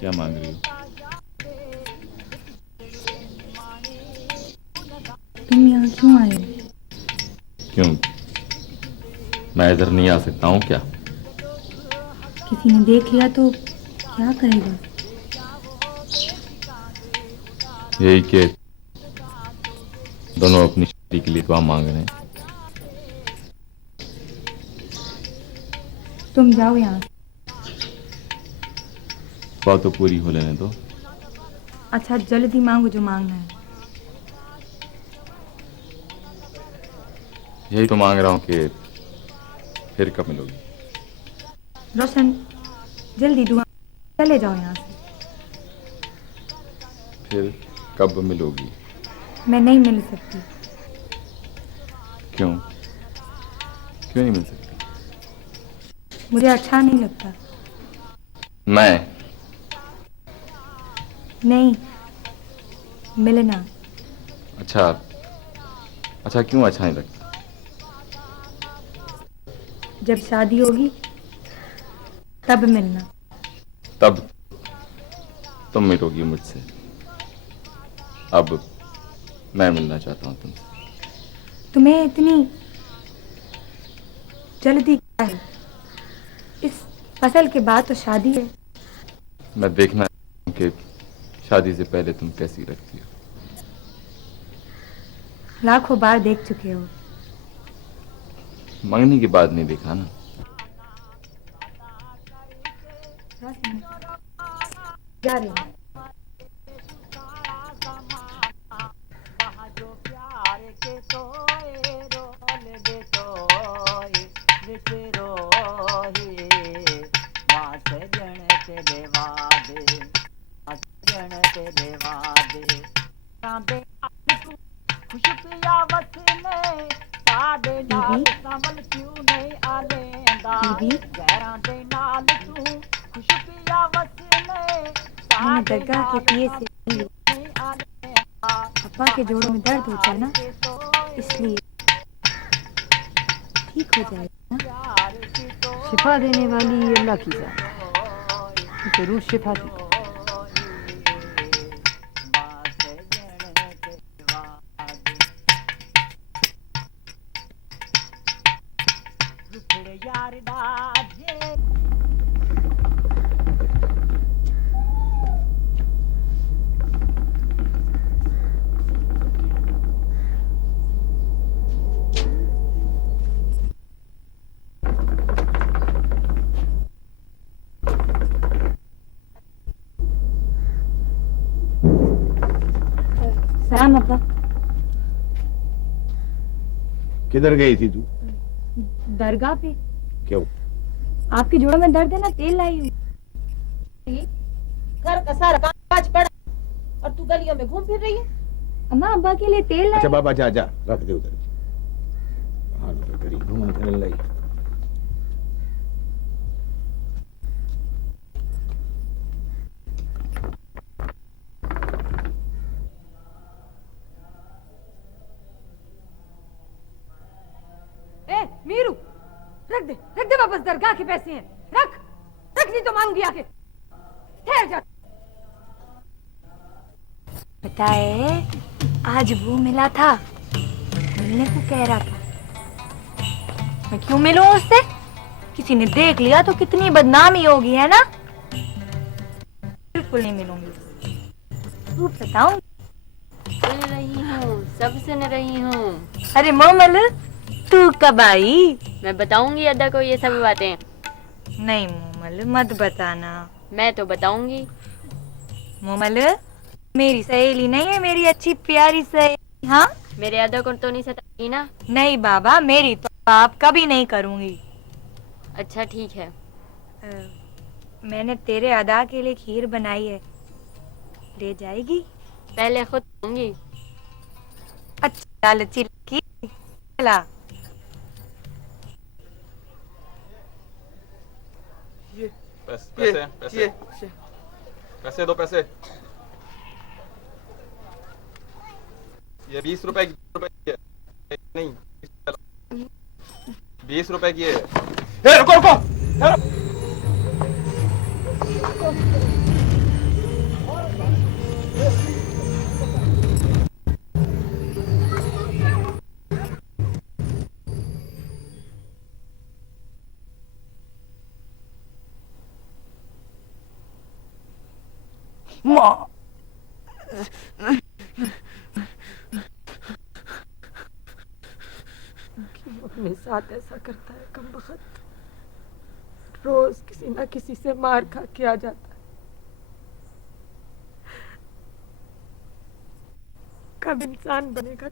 क्या मांग रही हो? तुम यहाँ क्यों आए हो? क्यों? मैं इधर नहीं आ सकता हूँ क्या? किसी ने देख लिया तो क्या कहेगा? यही कि दोनों अपनी शादी के लिए दुआ मांग रहे हैं। तुम जाओ यहाँ से। दुआ तो पूरी हो लेने दो। अच्छा जल्दी मांगो जो मांगना है। यही तो मांग रहा हूँ कि फिर कब मिलोगी? रोशन जल्दी दुआ, चले जाओ यहाँ से। फिर कब मिलोगी? मैं नहीं मिल सकती। क्यों? क्यों नहीं मिल सकती? मुझे अच्छा नहीं लगता। मैं? नहीं, मिलना। अच्छा अच्छा, क्यों अच्छा नहीं लगता? जब शादी होगी तब मिलना। तब तुम मिलोगी मुझसे। अब मैं मिलना चाहता हूँ तुमसे। तुम्हें इतनी जल्दी क्या है? इस फसल के बाद तो शादी है। मैं देखना चाहता हूँ कि शादी से पहले तुम कैसी लगती हो। लाखों बार देख चुके हो। मंगनी के बाद नहीं देखा ना। जा रही हूँ। दीदी मैंने दरगाह के पिए से पी ली। पापा के जोड़ों में दर्द होता है ना, इसलिए ठीक हो जाएगा ना। शिफा देने वाली अल्लाह की जात, जरूर शिफा दी। सलाम अब्बा। किधर गई थी तू? दरगाह पे। क्यों? आपके जोड़ों में दर्द है ना, तेल लाई हूँ। घर का सारा काज पड़ा और तू गलियों में घूम फिर रही है। अम्मा अब्बा के लिए तेल लाई। अच्छा बाबा जा जा रख दे उधर। हाँ तो करी घूमन फिरन लाई। ए मीरू, रख दे वापस, दरगाह के पैसे हैं। रख रख, नहीं तो मांग दिया के। ठहर जा। बताए आज वो मिला था, मिलने को कह रहा था। मैं क्यों मिलूं उससे? किसी ने देख लिया तो कितनी बदनामी होगी, है ना। बिल्कुल नहीं मिलूंगी। तू बताऊं? सुन रही हूँ, सब सुन रही हूँ। अरे मोमल, तू कब आई? मैं बताऊंगी अदा को ये सब बातें। नहीं मोमल, मत बताना। मैं तो बताऊंगी। मोमल मेरी सहेली नहीं है, मेरी अच्छी प्यारी सहेली। हाँ मेरे अदा को तो नहीं सताएगी ना? नहीं बाबा, मेरी तो आप कभी नहीं करूंगी। अच्छा ठीक है। मैंने तेरे अदा के लिए खीर बनाई है, ले जाएगी? पहले खुद दूंगी। अच्छा लालची लड़की। चला। पैसे दो, पैसे। ये 20 रुपए की नहीं। 20 रुपए की है। रुको रुको। माँ क्यों अपने साथ ऐसा करता है कमबख्त? रोज किसी ना किसी से मार खा के आ जाता है। कब इंसान बनेगा?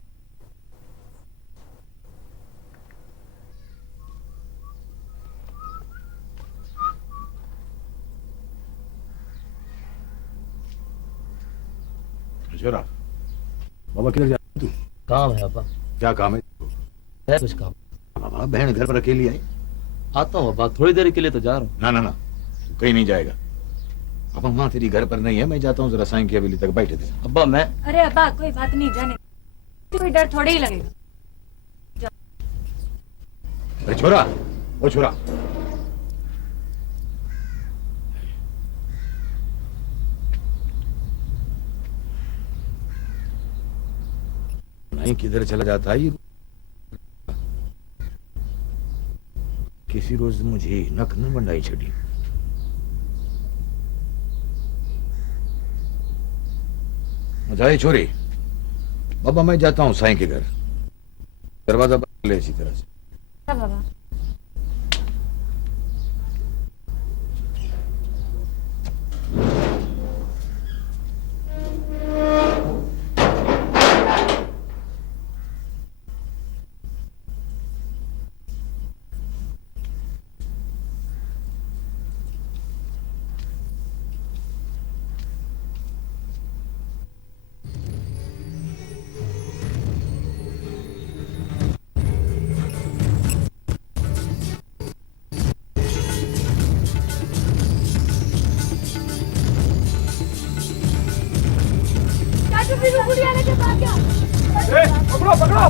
छोरा, बाबा किधर जा तू? काम है अब्बा। क्या काम है? है कुछ काम? बाबा बहन घर पर अकेली आई। आता हूँ अब्बा, थोड़ी देर के लिए तो जा रहा हूँ। ना ना ना, तू कहीं नहीं जाएगा। पापा माँ तेरी घर पर नहीं है, मैं जाता हूँ जरा साईं की हवेली तक, बैठे थे। अब्बा मैं अरे अब्बा कोई बात नहीं, जाने कोई डर थोड़ी ही लगेगा। अरे छोरा, ओ छोरा, नहीं किधर चला जाता है ये? किसी रोज मुझे नक न बंडाई छड़ी। जाए छोरी, बाबा मैं जाता हूँ साईं के घर, दरवाजा बंद ले इसी तरह से। चल बाबा। पकड़ो पकड़ो।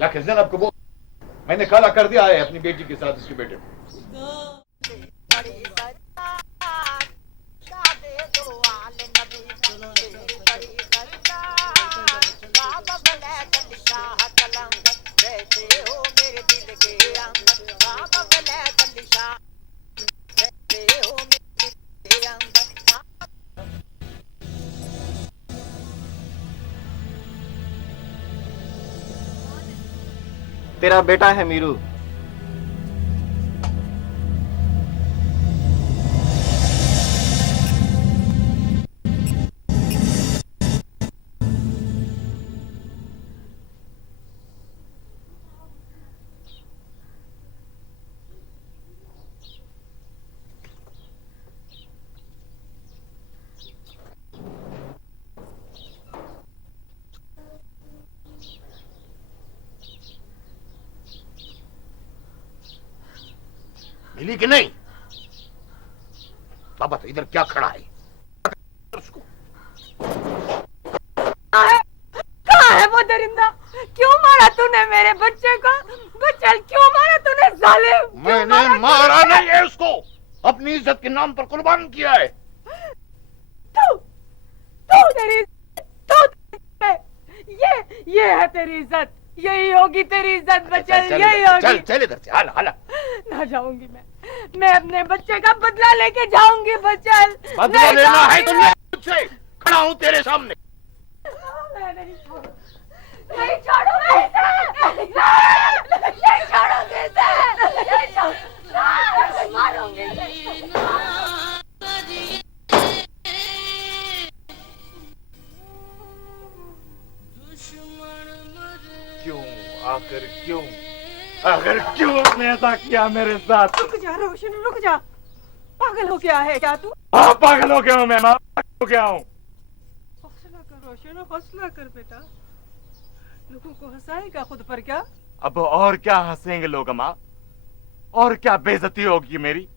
जाके जैनब को बोल, मैंने काला कर दिया है अपनी बेटी के साथ उसके बेटे को। तेरा बेटा है मीरू। मिली कि नहीं? बाबा तो इधर क्या खड़ा है? उसको कहाँ है वो दरिंदा? क्यों मारा तूने मेरे बच्चे को? बच्चा क्यों मारा तूने जालिम? मैंने मारा नहीं है उसको, अपनी इज्जत के नाम पर कुर्बान किया है। तू तू तेरी ये है तेरी इज्जत, यही होगी तेरी इज्जत बच्चल, यही होगी। चल चल इधर से, हाला हाला। ना जाऊंगी मैं अपने बच्चे का बदला लेके जाऊंगी बच्चल। बदला लेना है तो ले मुझसे, खड़ा हूं तेरे सामने। मैं नहीं छोड़ूंगी, नहीं छोड़ूंगी इसे, नहीं छोड़ूंगी इसे, मारूंगी क्यों? आखिर क्यों उसने ऐसा किया मेरे साथ? रुक जा रोशन, रुक जा। पागल हो गया है क्या तू? हाँ, पागल हो गया हूँ मैं, पागल हो गया हूँ। हौसला कर रोशन, हौसला कर बेटा। लोगों को हंसाएगा खुद पर क्या? अब और क्या हंसेंगे लोग माँ? और क्या बेइज्जती होगी मेरी?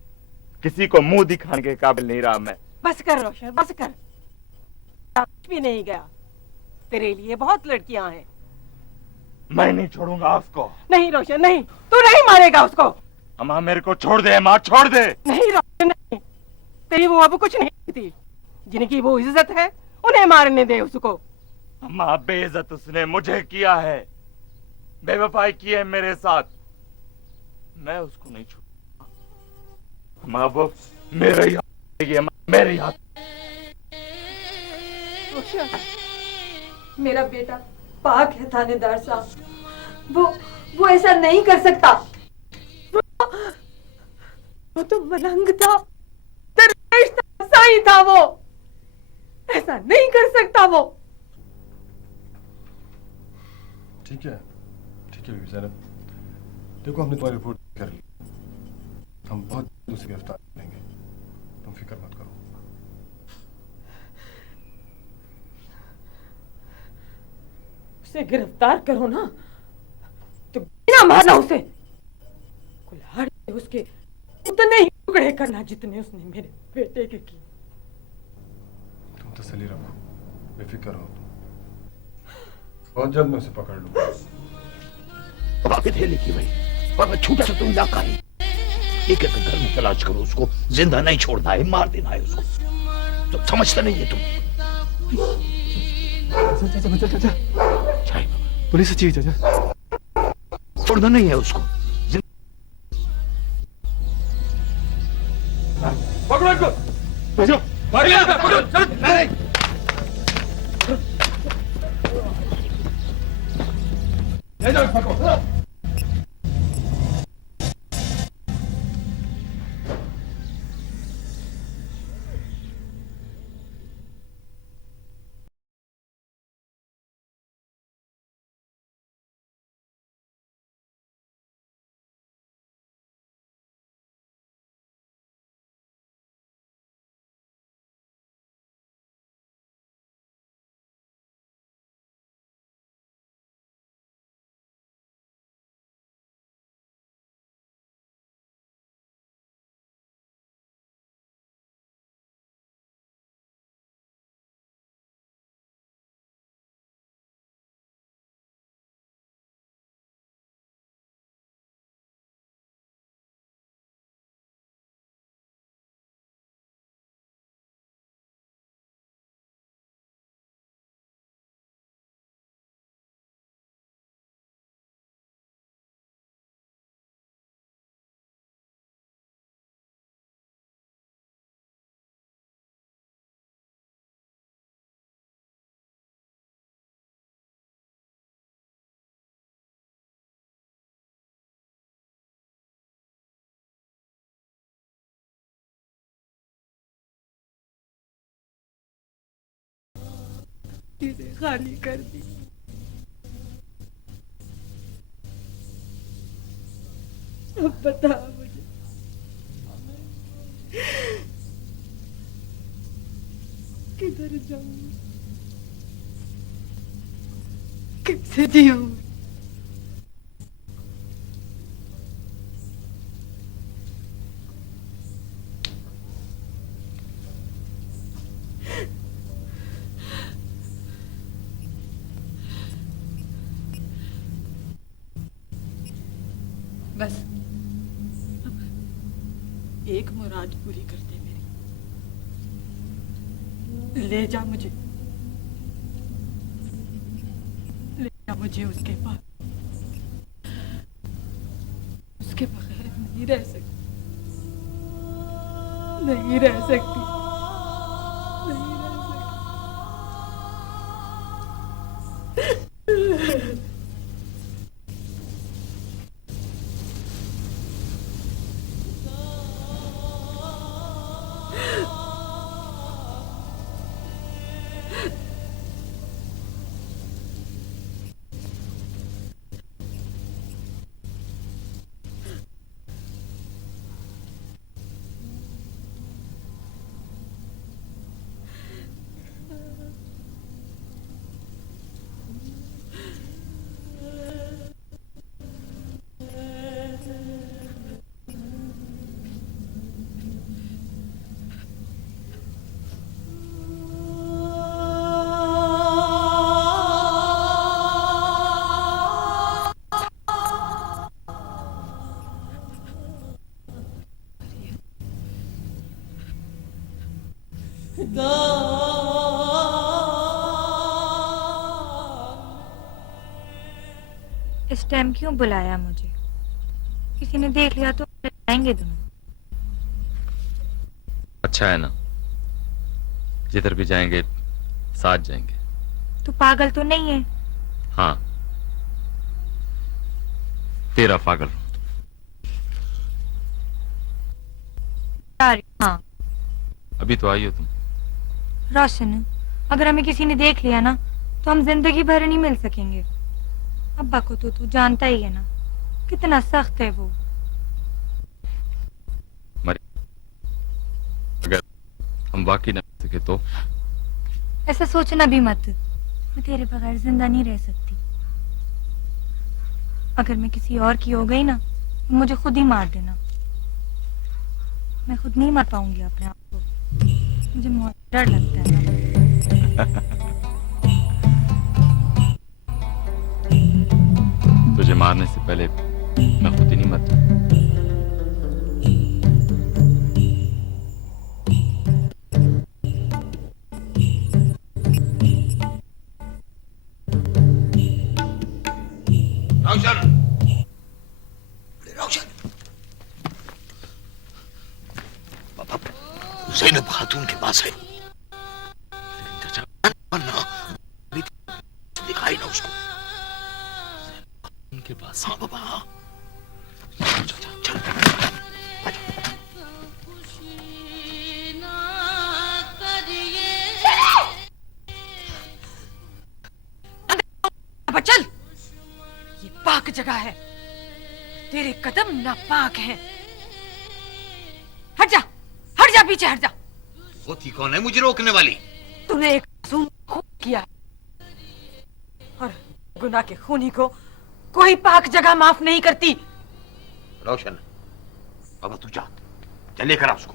किसी को मुंह दिखाने के काबिल नहीं रहा मैं। बस कर रोशन, बस कर। कुछ भी नहीं गया, तेरे लिए बहुत लड़कियां हैं। मैं नहीं छोड़ूंगा उसको। नहीं रोशन नहीं, तू नहीं मारेगा उसको। अम्मा मेरे को छोड़ दे, माँ छोड़ दे। नहीं रोशन नहीं, तेरी वो अब कुछ नहीं थी। जिनकी वो इज्जत है उन्हें मारने दे उसको। अम्मा बेइज्जत उसने मुझे किया है, बेवफाई की है मेरे साथ, मैं उसको नहीं छोड़ूंगा। माँ वो मेरे ही हाथ है, मेरे हाथ। रोशन, मेरा बेटा पाक है थानेदार साहब, वो ऐसा नहीं कर सकता। वो तो मलंग था, दरवेश था, साईं था, वो ऐसा नहीं कर सकता वो। ठीक है बीबी ज़ैनब, देखो हमने तुम्हारी रिपोर्ट कर ली, हम बहुत जल्द उसे गिरफ्तार करेंगे, तुम फिक्र मत करो। उसे गिरफ्तार करो ना तो बिना मारना उसे, कुल्हाड़ से उसके उतने ही टुकड़े करना जितने उसने मेरे बेटे के किए। तुम तसल्ली रखो, बेफिक्र रहो तुम, बहुत जल्द मैं उसे पकड़ लूंगा। लिखी भाई, पर छोटा सा तुम इलाका है, एक एक घर में तलाश करो उसको, जिंदा नहीं छोड़ना है, मार देना है उसको। तो समझता नहीं है तुम? चाचा पुलिस चाहिए चाचा, छोड़ना नहीं है उसको। पकड़ो इनको, भेजो, पकड़ो, चल, नहीं। ले जाओ, पकड़ो। चीजें खाली कर दी। अब बता मुझे, किधर जाऊं, कैसे जीऊं? बस अब एक मुराद पूरी कर दे मेरी, ले जा मुझे, ले जा मुझे उसके पास। उसके बगैर नहीं रह सकती, नहीं रह सकती, नहीं रह सकती। इस टाइम क्यों बुलाया मुझे? किसी ने देख लिया तो जाएंगे दोनों। अच्छा है ना, जिधर भी जाएंगे साथ जाएंगे। तू पागल तो नहीं है? हाँ, तेरा पागल हूं। हाँ, अभी तो आई हो तुम। रोशन, अगर हमें किसी ने देख लिया ना तो हम जिंदगी भर नहीं मिल सकेंगे। अब्बा को तो तू जानता ही है ना, कितना सख्त है वो। अगर हम वाकई न मिल सके तो? ऐसा सोचना भी मत, मैं तेरे बगैर जिंदा नहीं रह सकती। अगर मैं किसी और की हो गई ना तो मुझे खुद ही मार देना। मैं खुद नहीं मार पाऊंगी अपने आप को, मुझे बहुत डर लगता है ना। तुझे मारने से पहले मैं खुद ही नहीं मरता। रोशन, रोशन, पापा ज़ैनब खातून के पास है, दिखाई ना उसको। उनके पास? हाँ बाबा, हाँ। चल चल चल, चल, ये पाक जगह है, तेरे कदम नापाक हैं। हट जा, हट जा, पीछे हट जा। होती कौन है मुझे रोकने वाली? तूने एक मासूम खून किया और गुनाह के खूनी को कोई पाक जगह माफ नहीं करती। रोशन, बाबा तू जा, चल लेकर आ उसको।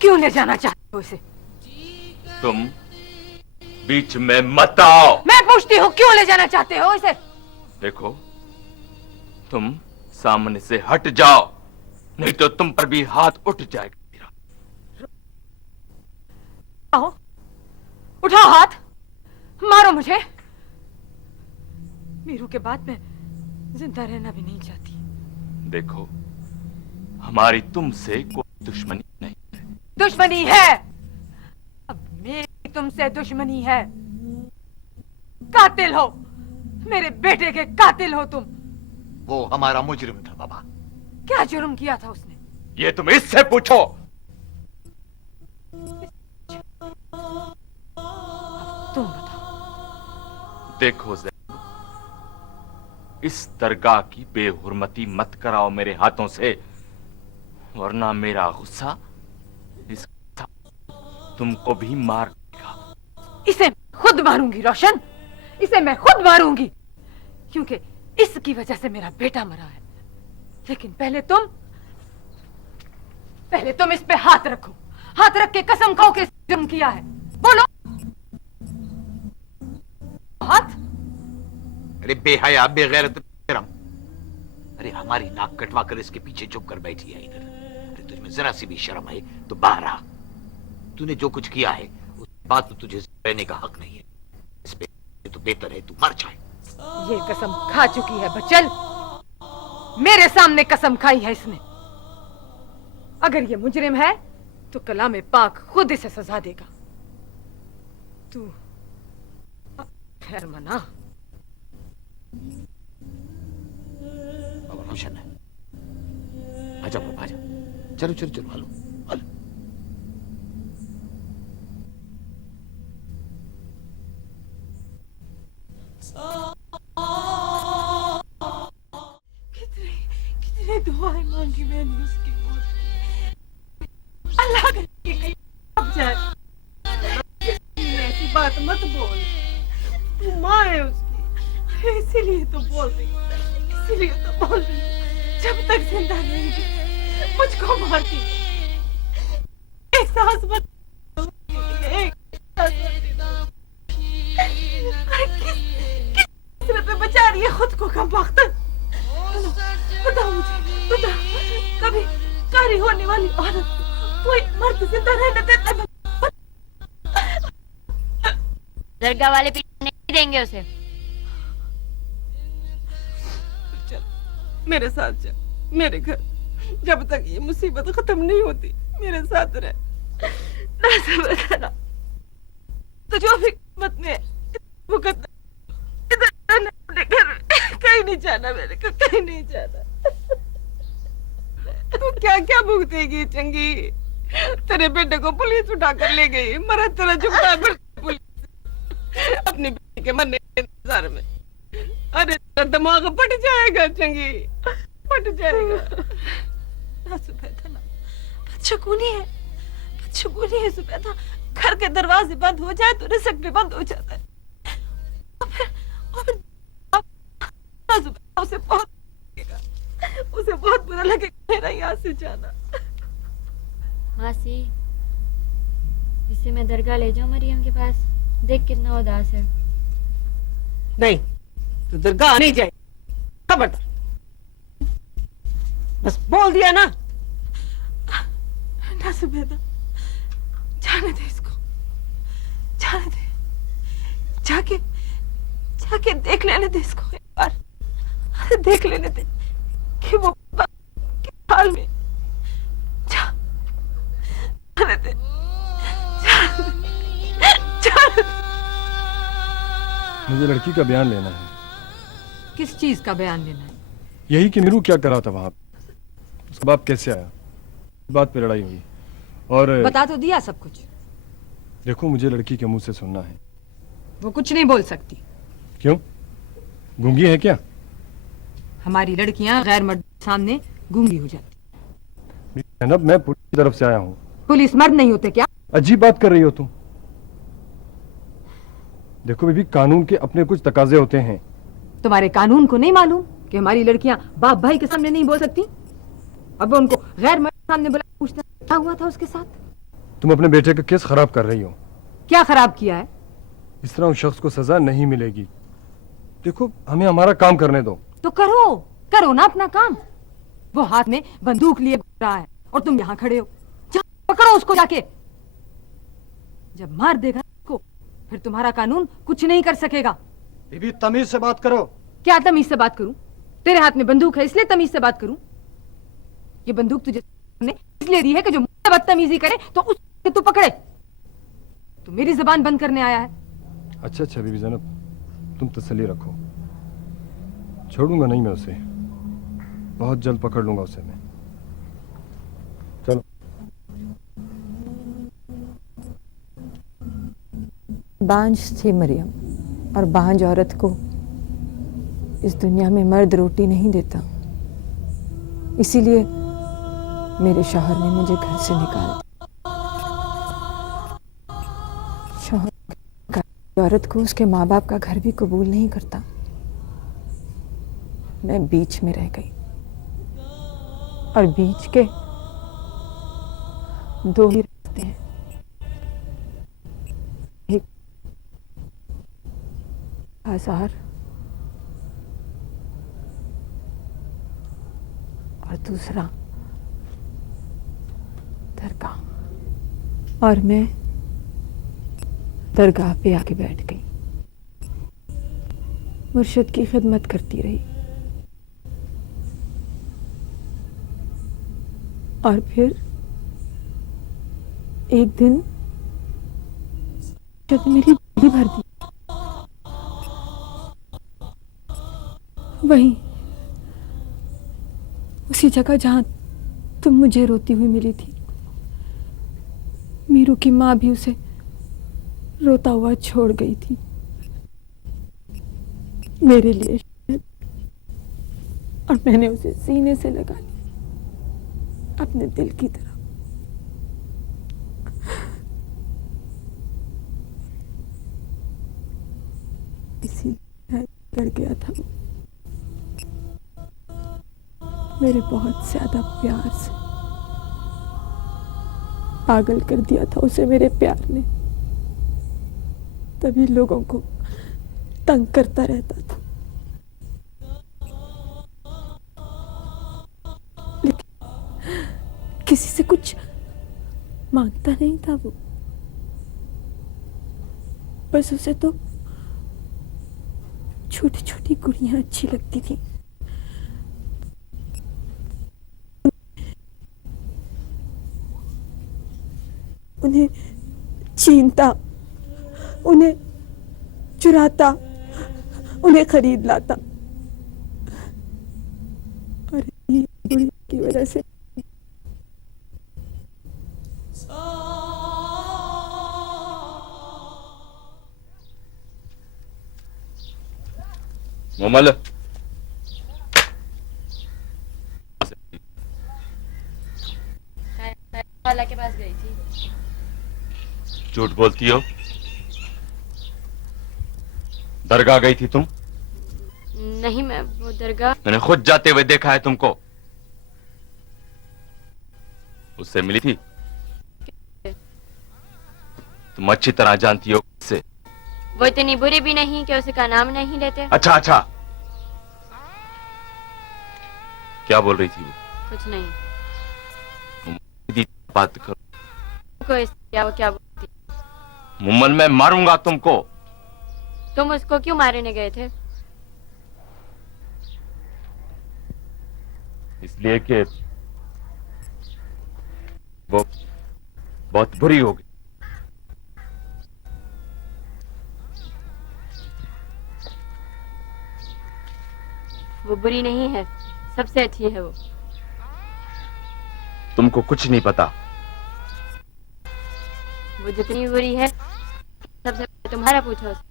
क्यों ले जाना चाहते हो इसे? तुम बीच में मत आओ। मैं पूछती हूँ क्यों ले जाना चाहते हो इसे? देखो, तुम सामने से हट जाओ, नहीं तो तुम पर भी हाथ उठ जाएगा मेरा। आओ, उठाओ हाथ, मारो मुझे। मीरू के बाद मैं जिंदा रहना भी नहीं चाहती। देखो, हमारी तुमसे कोई दुश्मनी नहीं है। दुश्मनी है, अब मेरी तुमसे दुश्मनी है। कातिल हो, मेरे बेटे के कातिल हो तुम। वो हमारा मुजरिम था बाबा। क्या जुर्म किया था उसने? ये तुम इससे पूछो। तुम बताओ। देखो ज़ैनब, इस दरगाह की बेहुरमती मत कराओ मेरे हाथों से, वरना मेरा गुस्सा इस तुमको भी मार देगा। इसे खुद मारूंगी रोशन, इसे मैं खुद मारूंगी, क्योंकि इसकी वजह से मेरा बेटा मरा है। लेकिन पहले तुम इस पे हाथ रखो, हाथ रख के कसम खाओ कि जुर्म किया है। बोलो हाथ। अरे बेहया, बेगैरत, बेशरम। अरे हमारी नाक कटवा कर इसके पीछे चुप कर बैठी है इधर। अरे तुझमें जरा सी भी शर्म है तो बाहर आ। तूने जो कुछ किया है उस बात में तुझे रहने का हक नहीं है। इस पे तो बेहतर है तू मर जाए। ये कसम खा चुकी है बच्चन, मेरे सामने कसम खाई है इसने। अगर ये मुजरिम है तो कलाम पाक खुद इसे सजा देगा। तू खैर मना। बाबा रोशन है, आजा बाबा आजा, चलो चलो चलो, हलो हलो। कितने दुआएं मांगी मैंने उसकी मौत। अल्लाह करे कहीं अब जाए। ऐसी बात मत बोल, तू माँ है उसकी, इसीलिए तो बोल रही हूँ, इसीलिए तो बोल रही हूँ। जब तक जिंदा रहेगी मुझको मारती, एक सांस मत, एक सांस मत देना। किस तरह पे बचा रही है खुद को कम वक्त। बताओ मुझे, बता, कभी कारी होने वाली औरत कोई मर्द जिंदा रहने देता है? दरगाह वाले पीने नहीं देंगे उसे। चल मेरे साथ जा, मेरे घर। जब तक ये मुसीबत खत्म नहीं होती मेरे साथ रह। ना समझ ना तो जो भी मत में भुगतना, इधर रहना, अपने घर में। कहीं नहीं जाना मेरे को, कहीं नहीं जाना। तू क्या क्या भुगतेगी चंगी? तेरे बेटे को पुलिस उठा कर ले गई, मरा तेरा जुगता पुलिस अपनी बेटी के मरने के इंतजार में। अरे तेरा दिमाग फट जाएगा चंगी, फट जाएगा। ना सुबैदा ना, बदशगुनी है, बदशगुनी है सुबैदा। घर के दरवाजे बंद हो जाए तो रिज़्क भी बंद हो जाता है। उसे बहुत बुरा लगेगा मेरा यहाँ से जाना। मासी, इसे मैं दरगाह ले जाऊं मरियम के पास? देख कितना उदास है। नहीं, तो दरगाह नहीं जाए, खबरदार। बस बोल दिया ना। ना सुबैदा, जाने दे इसको, जाने दे। जाके देख लेने दे इसको एक बार, देख लेने दे कि वो किस हाल में। जाने दे, जाने दे। मुझे लड़की का बयान लेना है। किस चीज का बयान लेना है? यही कि नीरू क्या कर रहा था वहां, उसका बाप कैसे आया, बात पे लड़ाई हुई। और बता तो दिया सब कुछ। देखो मुझे लड़की के मुंह से सुनना है। वो कुछ नहीं बोल सकती। क्यों, गूंगी है क्या? हमारी लड़कियां गैर मर्द सामने गूंगी हो जाती। जनाब मैं पुलिस की तरफ से आया हूँ। पुलिस मर्द नहीं होते क्या? अजीब बात कर रही हो तुम। देखो बीबी, कानून के अपने कुछ तकाजे होते हैं। तुम्हारे कानून को नहीं मालूम कि हमारी लड़कियां बाप भाई के सामने नहीं बोल सकती? अब उनको गैर मर्द सामने बुला पूछना क्या हुआ था उसके साथ? तुम अपने बेटे का केस खराब कर रही हो। क्या खराब किया है? इस तरह उस शख्स को सजा नहीं मिलेगी। देखो हमें हमारा काम करने दो। तो करो ना अपना काम। वो हाथ में बंदूक लिए घूम रहा है और तुम यहाँ खड़े हो। पकड़ो उसको जाके। जब मार देगा उसको फिर तुम्हारा कानून कुछ नहीं कर सकेगा। बीबी तमीज से बात करो। क्या तमीज से बात करूं? तेरे हाथ में बंदूक है इसलिए तमीज से बात करूं? ये बंदूक तुझे ने इसलिए दी है कि जो मुझसे बदतमीजी करे तो उसके तू पकड़े। तू मेरी जुबान बंद करने आया है। अच्छा बीबी ज़ैनब, तुम तसल्ली रखो, छोड़ूंगा नहीं मैं उसे। बहुत जल्द पकड़ लूंगा उसे मैं। बांझ थी मरियम, और बांझ औरत को इस दुनिया में मर्द रोटी नहीं देता। इसीलिए मेरे शौहर ने मुझे घर से निकाल दिया। शौहर औरत को उसके माँ बाप का घर भी कबूल नहीं करता। मैं बीच में रह गई, और बीच के दो ही रास्ते हैं, एक बाजार और दूसरा दरगाह। और मैं दरगाह पे आके बैठ गई, मुर्शिद की खिदमत करती रही। और फिर एक दिन जब मेरी झोली भर दी, वहीं उसी जगह जहां तुम मुझे रोती हुई मिली थी, मीरू की माँ भी उसे रोता हुआ छोड़ गई थी, मेरे लिए। और मैंने उसे सीने से लगा लिया, अपने दिल की तरह। इसी कर गया था वो मेरे बहुत ज्यादा प्यार से। पागल कर दिया था उसे मेरे प्यार ने, तभी लोगों को तंग करता रहता था। लेकिन किसी से कुछ मांगता नहीं था वो, बस उसे तो छोटी छोटी गुड़ियां अच्छी लगती थी। उन्हें छीनता, उन्हें चुराता, उन्हें खरीद लाता, और ये गुड़िया की वजह से मोमल, वाला के पास गई थी। झूठ बोलती हो। दरगाह गई थी तुम? नहीं, मैं वो दरगाह मैंने खुद जाते हुए देखा है तुमको। उससे मिली थी? तुम अच्छी तरह जानती हो उससे। वो इतनी बुरी भी नहीं कि उसे का नाम नहीं लेते। अच्छा अच्छा, क्या बोल रही थी वो? कुछ नहीं। बात करो। वो क्या बोलती? मुम्मल, मैं मारूंगा तुमको। तुम उसको क्यों मारने गए थे? इसलिए कि वो बहुत बुरी होगी। वो बुरी नहीं है, सबसे अच्छी है वो। तुमको कुछ नहीं पता। वो जितनी बुरी है, सबसे पहले तुम्हारा पूछो उससे।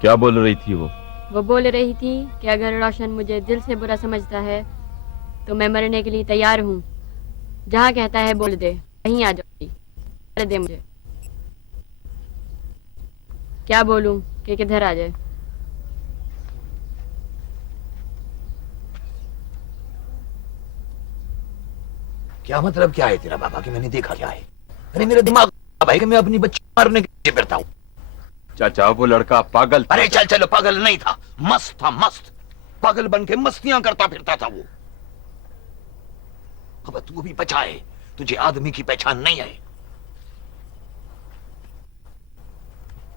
क्या बोल रही थी वो? वो बोल रही थी कि अगर रोशन मुझे दिल से बुरा समझता है तो मैं मरने के लिए तैयार हूँ। जहाँ कहता है बोल दे, कहीं आ जाऊंगी, कर दे मुझे। क्या बोलूं कि किधर आ जाए? क्या मतलब क्या है तेरा बाबा कि मैंने देखा क्या है? अरे मेरा दिमाग भाई कि मैं अपनी बच्ची मारने के पीछे फिरता हूँ। चाचा, वो लड़का पागल था। अरे चल चलो, पागल नहीं था, मस्त था, मस्त। पागल बन के मस्तियां करता फिरता था वो। अब तू भी बचा है, तुझे आदमी की पहचान नहीं है।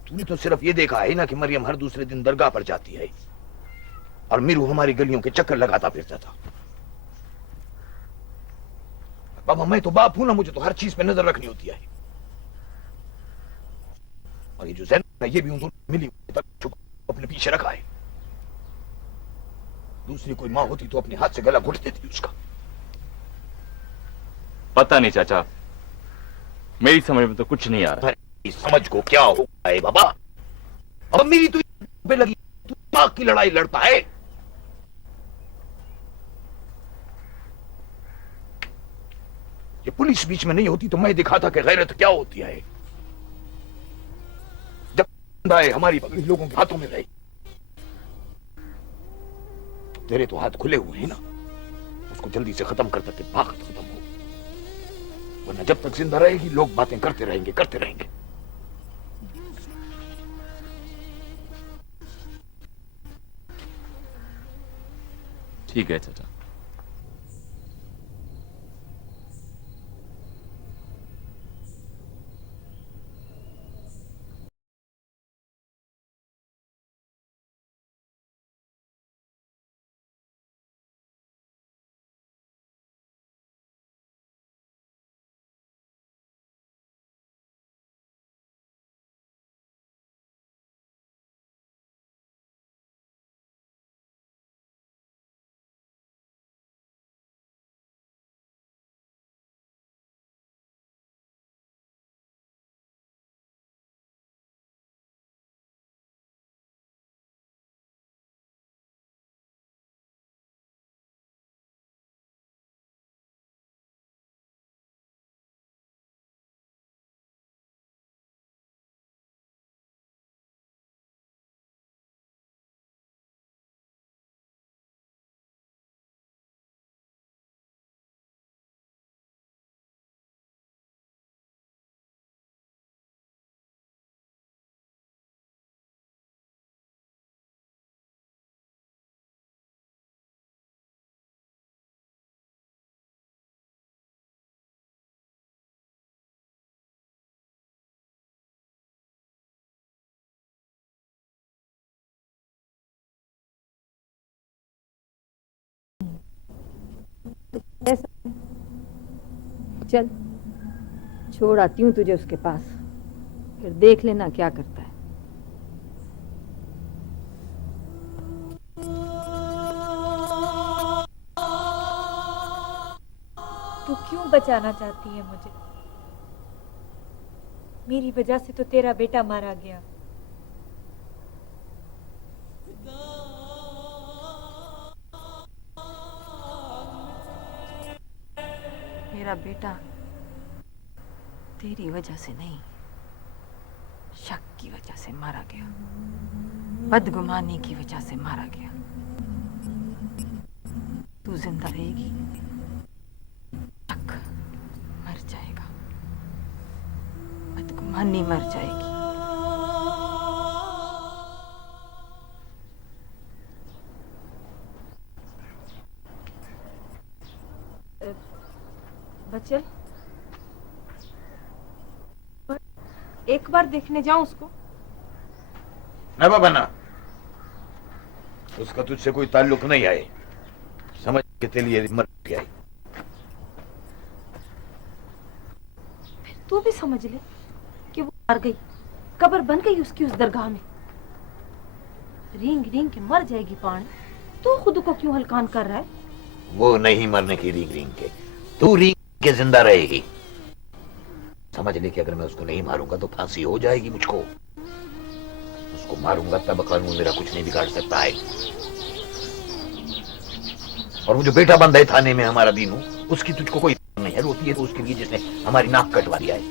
तूने तो सिर्फ ये देखा है ना कि मरियम हर दूसरे दिन दरगाह पर जाती है और मीरू हमारी गलियों के चक्कर लगाता फिरता था। बाबा, मैं तो बाप हूं ना, मुझे तो हर चीज पे नजर रखनी होती है। और ये जो ज़ैनब है, ये भी उन दोनों मिली अपने पीछे रखा है। दूसरी कोई मां होती तो अपने हाथ से गला घुट देती उसका। पता नहीं चाचा, मेरी समझ में तो कुछ नहीं आ रहा। इस समझ को क्या होगा है बाबा? अब मेरी तू पे लगी, तू दिमाग की लड़ाई लड़ता है। ये पुलिस बीच में नहीं होती तो मैं दिखाता कि गैरत क्या होती है। जब आए हमारी पगड़ी लोगों के हाथों में रहे। तेरे तो हाथ खुले हुए हैं ना, उसको जल्दी से खत्म कर ताकि बात खत्म हो, वरना जब तक जिंदा रहेगी लोग बातें करते रहेंगे करते रहेंगे। ठीक है चाचा। चल, छोड़ आती हूँ तुझे उसके पास, फिर देख लेना क्या करता है। तू क्यों बचाना चाहती है मुझे? मेरी वजह से तो तेरा बेटा मारा गया। मेरा बेटा तेरी वजह से नहीं, शक की वजह से मारा गया, बदगुमानी की वजह से मारा गया। तू जिंदा रहेगी, शक मर जाएगा, बदगुमानी मर जाएगी। बचल, एक बार देखने जाऊं उसको? ना बाबा ना, उसका तुझसे कोई ताल्लुक नहीं है, समझ के तेरे लिए मर गया है। फिर तू भी समझ ले कि वो मर गई, कब्र बन गई उसकी उस दरगाह में। रेंग रेंग के मर जाएगी पानी, तू खुद को क्यों हलकान कर रहा है? वो नहीं मरने की रिंग रिंग के, तू रिंग के जिंदा रहेगी। समझ ले कि अगर मैं उसको नहीं मारूंगा तो फांसी हो जाएगी मुझको। उसको मारूंगा तब कानून मेरा कुछ नहीं बिगाड़ सकता है। और वो जो बेटा बंद है थाने में हमारा दीनू, उसकी तुझको कोई नहीं है। रोती है तो उसके लिए जिसने हमारी नाक कटवा दिया है।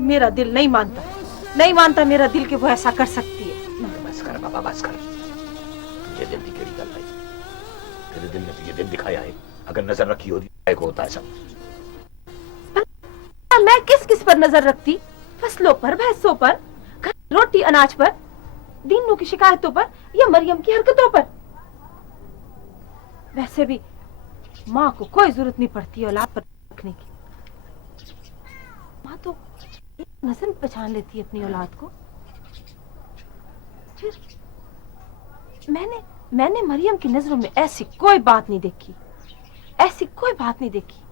मेरा दिल नहीं मानता, नहीं मानता मेरा दिल कि वो ऐसा कर सकती है। बस कर बाबा बस कर। तुझे दिल की केड़ी गल है? तेरे दिल ने तुझे दिल दिखाया है, अगर नजर रखी होती को होता है सब। मैं किस किस पर नजर रखती? फसलों पर, भैंसों पर, रोटी अनाज पर, दीनू की शिकायतों पर या मरियम की हरकतों पर। वैसे भी माँ को कोई जरूरत नहीं पड़ती औलाद पर रखने की। माँ तो एक नजर में पहचान लेती है अपनी औलाद को। फिर मैंने मरियम की नजरों में ऐसी कोई बात नहीं देखी, ऐसी कोई बात नहीं देखी।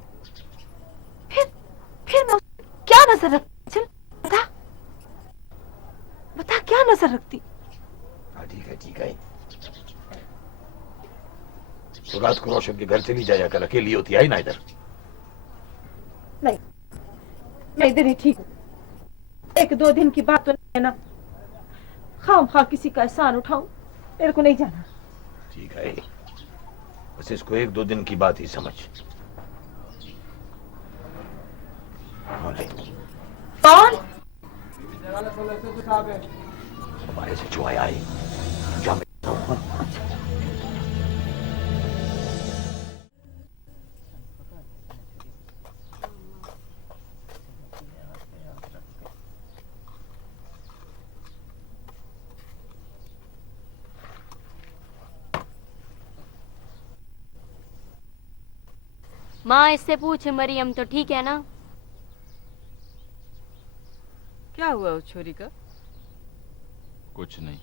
फिर मैं क्या नजर रखती? चल बता क्या नजर रखती? हाँ ठीक है। तो रात को रोशन के घर चली जाया कर, अकेली होती है ना इधर। नहीं, मैं इधर ही ठीक हूँ। एक दो दिन की बात तो नहीं है ना, खाम खा किसी का एहसान उठाऊं, मेरे को नहीं जाना। ठीक है, बस इसको एक दो दिन की बात ही समझ। कौन है? कौन? हमारे से जो आया है, जा मैं बताऊं। माँ इससे पूछ मरियम तो ठीक है ना? क्या हुआ उस छोरी का? कुछ नहीं।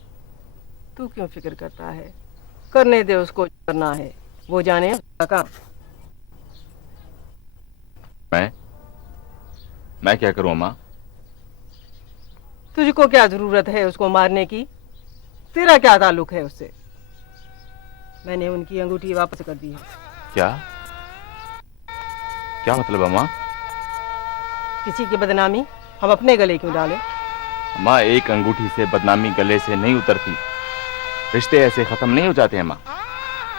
तू क्यों फिक्र करता है? करने दे उसको, जो करना है वो जाने उसका काम। मैं क्या करूं माँ? तुझको क्या जरूरत है उसको मारने की? तेरा क्या ताल्लुक है उससे? मैंने उनकी अंगूठी वापस कर दी है। क्या मतलब है माँ? किसी की बदनामी हम अपने गले क्यों डालें? माँ, एक अंगूठी से बदनामी गले से नहीं उतरती। रिश्ते ऐसे खत्म नहीं हो जाते हैं माँ।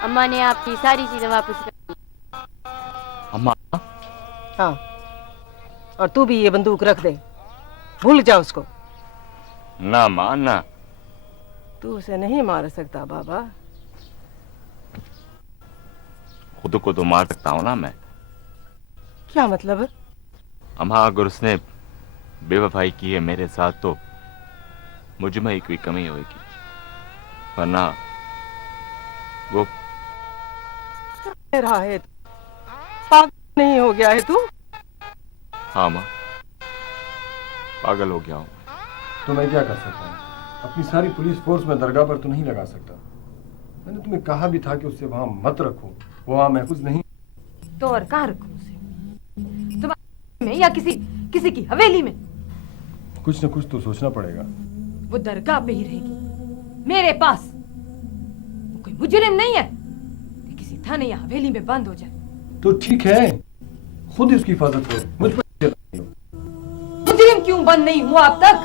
अम्मा ने आपकी सारी चीजें वापस कर दी। अम्मा? हाँ, और तू भी ये बंदूक रख दे, भूल जा उसको। ना माँ ना। तू उसे नहीं मार सकता बाबा। खुद को तो मार सकता हूँ ना मैं। क्या मतलब? अम्मा, अगर उसने बेवफाई की है मेरे साथ तो मुझ में ही कोई कमी होगी, वरना वो। रहा है पागल नहीं हो गया है तू? हाँ माँ, पागल हो गया हूँ। तो मैं क्या कर सकता हूँ? अपनी सारी पुलिस फोर्स में दरगाह पर तो नहीं लगा सकता। मैंने तुम्हें कहा भी था कि उसे वहां मत रखो, वो वहां महफूज नहीं। तो और कहाँ रखूं उसे? तुम्हारे में या किसी की हवेली में? कुछ न कुछ तो सोचना पड़ेगा। वो दरगाह पे ही रहेगी, मेरे पास। वो कोई मुजरिम नहीं है कि किसी थाने या हवेली में बंद हो जाए। तो ठीक है, खुद इसकी हिफाजत करो, मुझ पर चिल्लाती हो। मुजरिम क्यों बंद नहीं हुआ अब तक?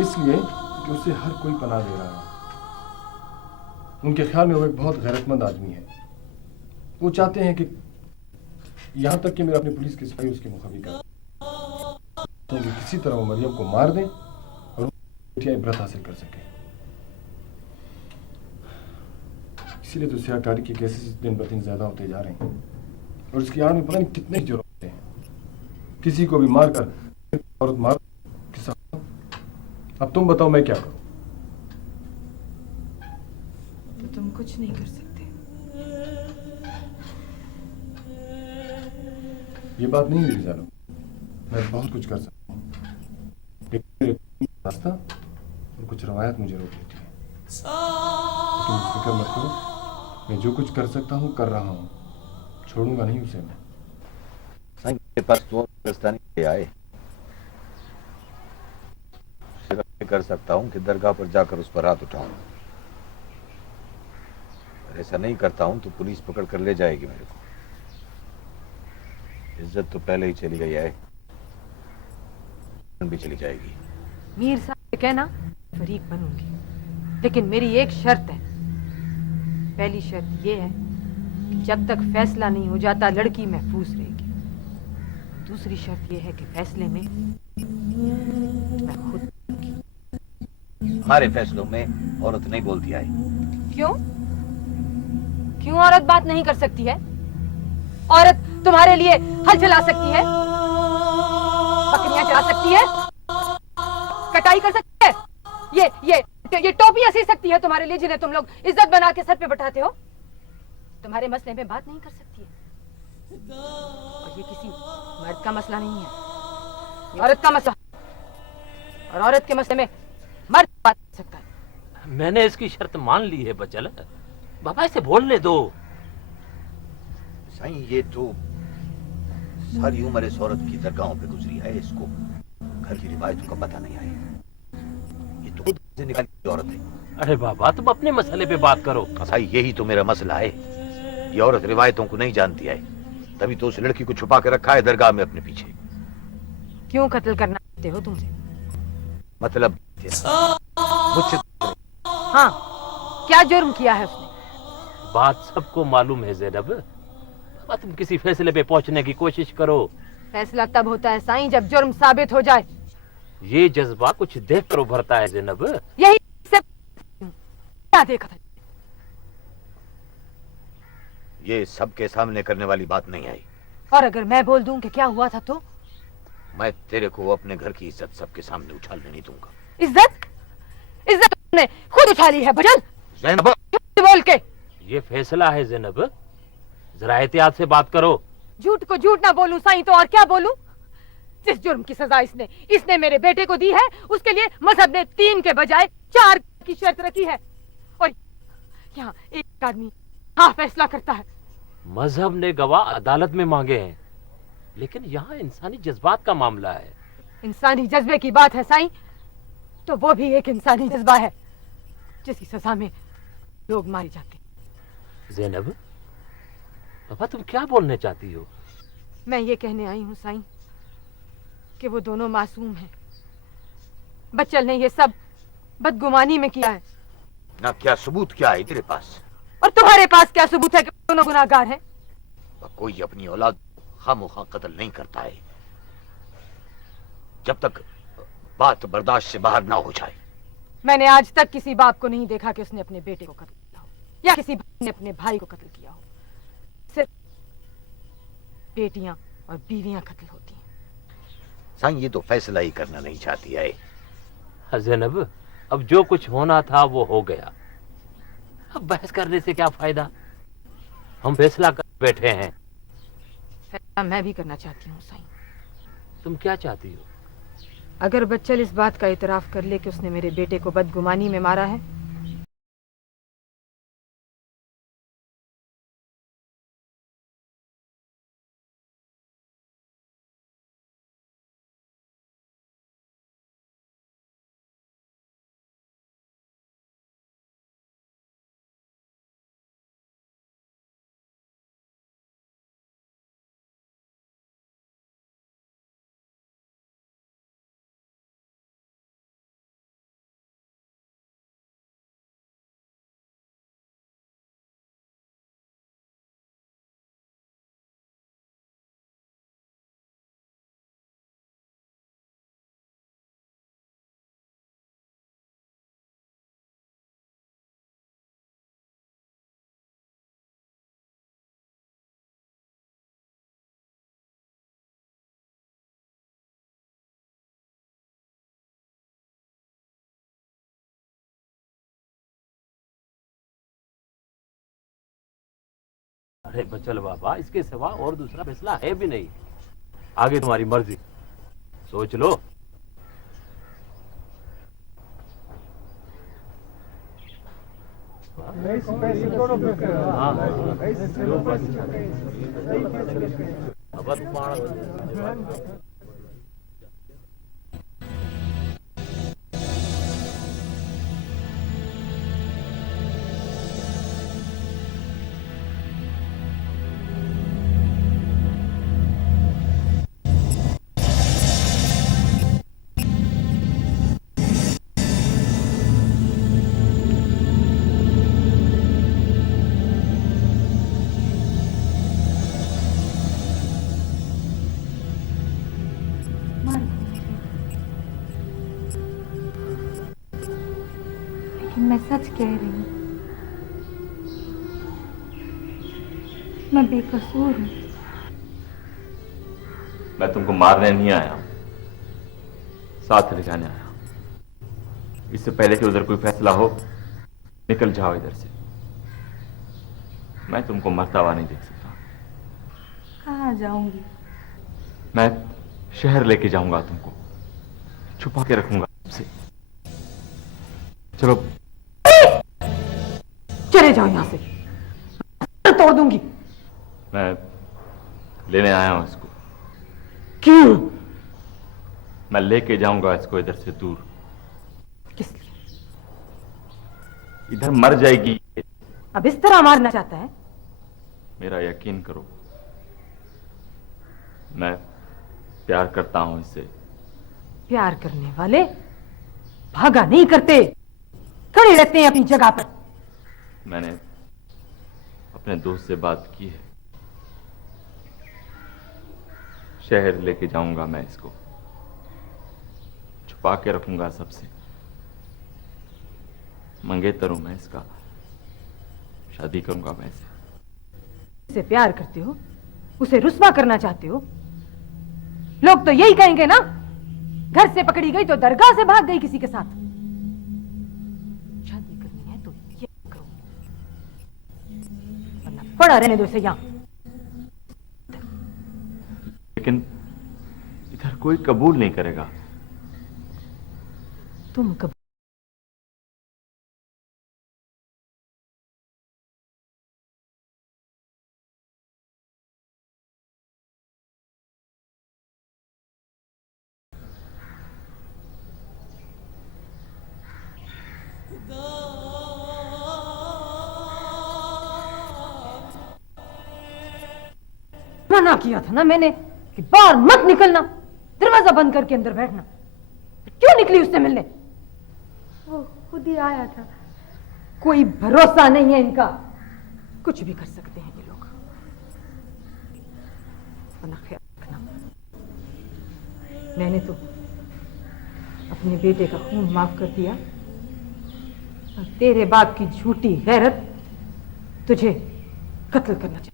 इसलिए कि उसे हर कोई पनाह दे रहा है। उनके ख्याल में वो एक बहुत गैरतमंद आदमी है। वो चाहते हैं कि यहाँ तक कि मेरा अपनी पुलिस की सिपाही उसके मुखाबिक कर, कि किसी तरह वो मरियम को मार दें और बेटियां इबरत हासिल कर सके। इसीलिए तो सियाकारी के केसेस दिन ब दिन ज्यादा होते जा रहे हैं और इसकी आड़ में पता नहीं कितने जुर्म होते हैं। किसी को भी मारकर औरत मार किसा। अब तुम बताओ मैं क्या करूं? तो तुम कुछ नहीं कर सकते। ये बात नहीं हुई जानो, मैं बहुत कुछ कर सकता हूँ, लेकिन रास्ता और कुछ रवायत मुझे रोक लेती है। तुम फिक्र मत करो, मैं जो कुछ कर सकता हूँ कर रहा हूँ, छोड़ूंगा नहीं उसे मैं। मेरे पास तो रास्ता नहीं आए। सिर्फ कर सकता हूँ कि दरगाह पर जाकर उस पर हाथ उठाऊं। अगर ऐसा नहीं करता हूँ तो पुलिस पकड़ कर ले जाएगी मेरे को। इज्जत तो पहले ही चली गई है, भी चली जाएगी। मीर साहब से कहना फरीक बनूंगी, लेकिन मेरी एक शर्त है। पहली शर्त ये है कि जब तक फैसला नहीं हो जाता लड़की महफूज रहेगी। दूसरी शर्त ये है कि फैसले में मैं खुद। हमारे फैसलों में औरत नहीं बोलती है। क्यों? क्यों औरत बात नहीं कर सकती है? औरत तुम्हारे लिए हल चला सकती है, बकरियां चला सकती है, कटाई कर सकती है, ये टोपियां सी सकती है तुम्हारे लिए जिन्हें तुम लोग इज्जत बना के सर पे बैठाते हो। तुम्हारे मसले में बात नहीं कर सकती है। और ये किसी मर्द का मसला नहीं है, ये औरत का मसला। और औरत के मसले में मर्द बात कर सकता है। मैंने इसकी शर्त मान ली है बचल। बाबा इसे बोलने दो। साईं, ये तो सारी उम्र इस औरत की दरगाहों पे गुजरी है, इसको घर की रिवायतों का पता नहीं आया। ये तो खुद से निकाली हुई औरत है। अरे बाबा तुम अपने मसले पे बात करो। साईं, यही तो मेरा मसला है। ये औरत रिवायतों को नहीं जानती है, तभी तो उस लड़की को छुपा के रखा है दरगाह में अपने पीछे। क्यों कत्ल करना चाहते हो तुमसे? मतलब मुझसे हाँ, क्या जुर्म किया है उसने? बात सबको मालूम है ज़ैनब। बाबा तुम किसी फैसले पे पहुंचने की कोशिश करो। फैसला तब होता है साईं जब जुर्म साबित हो जाए। ये जज्बा कुछ देख कर उभरता है ज़ैनब। यही से क्या देखा था? ये सबके सामने करने वाली बात नहीं आई। और अगर मैं बोल दूं कि क्या हुआ था तो? मैं तेरे को अपने घर की इज्जत सबके सामने उछालने नहीं दूंगा। इज्जत? इज्जत तुमने खुद उछाली है बजल। ज़ैनब, झूठ बोल के। ये फैसला है ज़ैनब, जरा एहतियात से बात करो। झूठ को झूठ ना बोलूं साईं तो और क्या बोलूं? जिस जुर्म की सजा इसने मेरे बेटे को दी है, उसके लिए मजहब ने 3 के बजाय 4 की शर्त रखी है। और यहाँ एक आदमी हाँ फैसला करता है। मजहब ने गवाह अदालत में मांगे हैं, लेकिन यहाँ इंसानी जज्बात का मामला है। इंसानी जज्बे की बात है साईं, तो वो भी एक इंसानी जज्बा है जिसकी सजा में लोग मारे जाते हैं। ज़ैनब, पापा तुम क्या बोलने चाहती हो? मैं ये कहने आई हूँ साईं कि वो दोनों मासूम हैं। बच्चल ने ये सब बदगुमानी में किया है। ना क्या सबूत क्या है तेरे पास? और तुम्हारे पास क्या सबूत है कि दोनों गुनाहगार हैं? कोई अपनी औलाद खामोखा कत्ल नहीं करता है जब तक बात बर्दाश्त से बाहर ना हो जाए। मैंने आज तक किसी बाप को नहीं देखा कि उसने अपने बेटे को कत्ल किया हो या किसी भाई ने अपने भाई को कत्ल किया हो। सिर्फ बेटियां और बीवियां कत्ल होती हैं। साईं ये तो फैसला ही करना नहीं चाहती है। ज़ैनब, अब जो कुछ होना था वो हो गया। अब बहस करने से क्या फायदा? हम फैसला कर बैठे हैं। फैसला मैं भी करना चाहती हूँ साईं। तुम क्या चाहती हो? अगर बच्चल इस बात का इतराफ कर ले कि उसने मेरे बेटे को बदगुमानी में मारा है, अरे बचल बाबा, इसके सिवा और दूसरा फैसला है भी नहीं। आगे तुम्हारी मर्जी, सोच लो। मर दो मुझे। लेकिन मैं सच कह रही हूँ, मैं बेकसूर हूँ। मैं तुमको मारने नहीं आया, साथ ले जाने आया। इससे पहले कि उधर कोई फैसला हो, निकल जाओ इधर से। मैं तुमको मरता हुआ नहीं देख सकता। कहाँ जाऊंगी? मैं शहर लेके जाऊंगा, तुमको छुपा के रखूंगा तुमसे। चलो चले जाओ यहाँ से, तोड़ दूंगी। मैं लेने आया हूं इसको। क्यों? मैं लेके जाऊंगा इसको इधर से दूर। किस लिए? इधर मर जाएगी। अब इस तरह मारना चाहता है? मेरा यकीन करो, मैं प्यार करता हूं इससे। प्यार करने वाले भागा नहीं करते, खड़े रहते हैं अपनी जगह पर। मैंने अपने दोस्त से बात की है, शहर लेके जाऊंगा मैं इसको, छुपा के रखूंगा सबसे। मंगेतर हूं मैं इसका, शादी करूंगा मैं इसे। से प्यार करते हो, उसे रुस्वा करना चाहते हो। लोग तो यही कहेंगे ना, घर से पकड़ी गई तो दरगाह से भाग गई किसी के साथ। शादी करनी है तो ये करो, वरना पड़ा रहने दो इसे यहां। लेकिन इधर कोई कबूल नहीं करेगा। तुम कब मना किया था ना मैंने कि बाहर मत निकलना, दरवाजा बंद करके अंदर बैठना। क्यों निकली उससे मिलने? वो खुद ही आया था। कोई भरोसा नहीं है इनका, कुछ भी कर सकते हैं ये लोग। अपना ख्याल रखना। मैंने तो अपने बेटे का खून माफ कर दिया, और तेरे बाप की झूठी गैरत तुझे कत्ल करना चाहिए।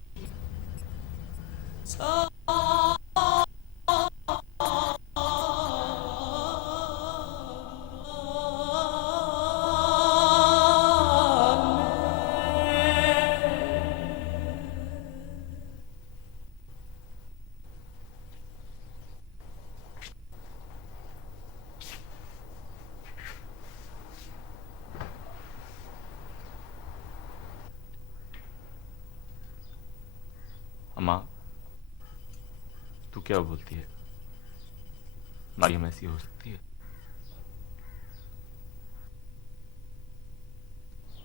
अम्मा, तू क्या बोलती है? मरियम ऐसी हो सकती है?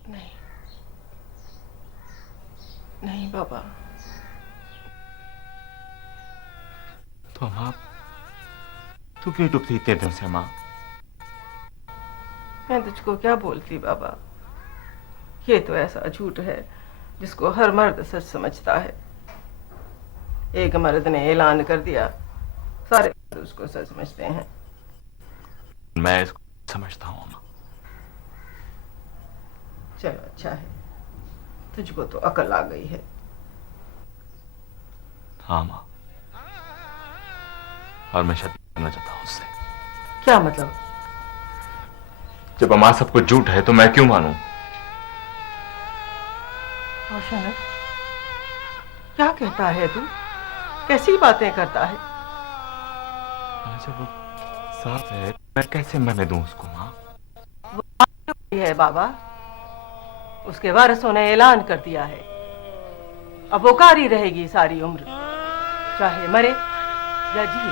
नहीं नहीं बाबा। तो अम्मा, तू क्यों डूबती इतने दिन से अम्मा? मैं तुझको क्या बोलती बाबा, ये तो ऐसा झूठ है जिसको हर मर्द सच समझता है। एक मर्द ने ऐलान कर दिया, सारे मर्द उसको सच समझते हैं। मैं इसको समझता हूँ अम्मा। चलो अच्छा है, तुझको तो अकल आ गई है। हाँ माँ, और मैं शादी करना चाहता हूँ उससे। क्या मतलब? जब अम्मा सब कुछ झूठ है तो मैं क्यों मानूं? रोशन, क्या कहता है तू? कैसी बातें करता है? जब वो साफ है मैं कैसे मरने दूं उसको माँ? वो है बाबा, उसके वारिसों ने ऐलान कर दिया है, अब वो कारी रहेगी सारी उम्र, चाहे मरे या जिए।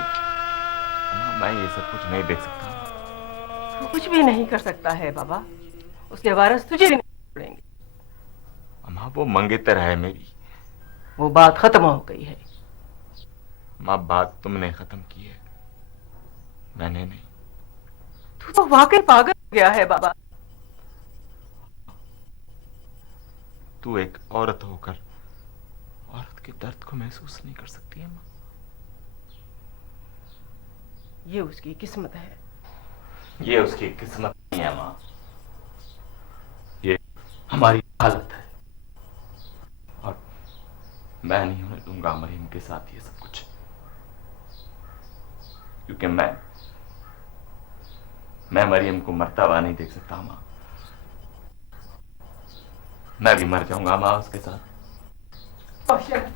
अम्मा, मैं ये सब कुछ नहीं देख सकता। वो कुछ भी नहीं कर सकता है बाबा, उसके वारिस तुझे भी नहीं छोड़ेंगे। अम्मा, वो मंगेतर है मेरी। वो बात खत्म हो गई है। माँ, बात तुमने खत्म की है, मैंने नहीं। तू तो वाकई पागल हो गया है बाबा। तू एक औरत होकर औरत के दर्द को महसूस नहीं कर सकती है माँ? ये उसकी किस्मत है। ये उसकी किस्मत नहीं है माँ, ये हमारी हालत है। और मैं नहीं होने दूंगा मरीम के साथ ये सब कुछ, क्योंकि मैं मरियम को मरता हुआ नहीं देख सकता माँ। मैं भी मर जाऊंगा माँ उसके साथ। रोशन,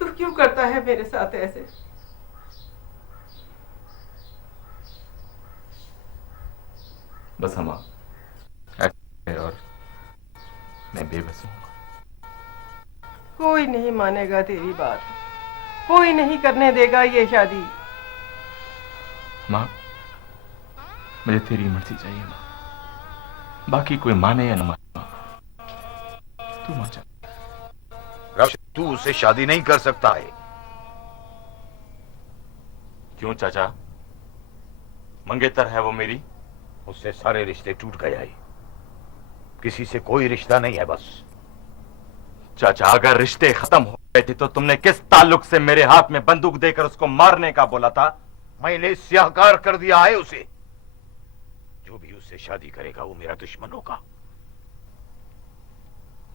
तू क्यों करता है मेरे साथ ऐसे? बस अम्मा, ऐसे है और मैं बेबस हूँ। कोई नहीं मानेगा तेरी बात, कोई नहीं करने देगा ये शादी। माँ, मुझे तेरी मर्जी चाहिए माँ, बाकी कोई माने या न माने माँ, तू मान जा। तू उससे शादी नहीं कर सकता है। क्यों चाचा? मंगेतर है वो मेरी? उससे सारे रिश्ते टूट गए हैं। किसी से कोई रिश्ता नहीं है बस। चाचा, अगर रिश्ते खत्म हो गए थे तो तुमने किस ताल्लुक से मेरे हाथ में बंदूक देकर उसको मारने का बोला था? मैंने स्याहकार कर दिया है उसे। जो भी उससे शादी करेगा वो मेरा दुश्मन होगा।